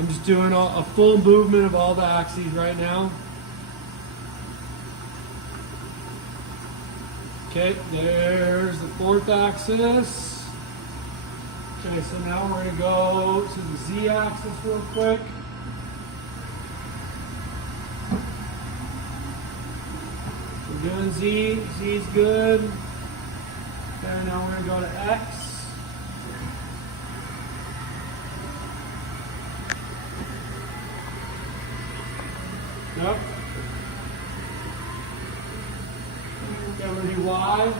I'm just doing a full movement of all the axes right now. Okay, there's the fourth axis. Okay, so now we're going to go to the Z axis real quick. We're doing Z. Z's good. Okay, now we're going to go to X. Yep. Okay, I'm going to do Y.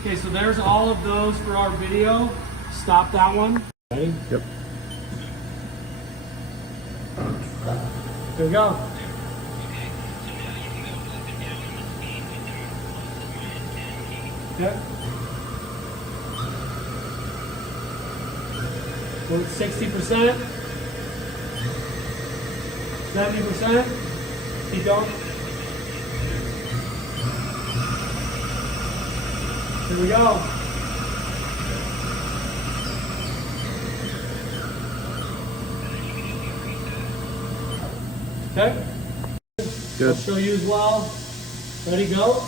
Okay, so there's all of those for our video. Stop that one. Ready? Yep. Here we go. Okay. We're at 60%. 70%. Keep going. Here we go. Okay. Good. I'll show you as well. Ready, go.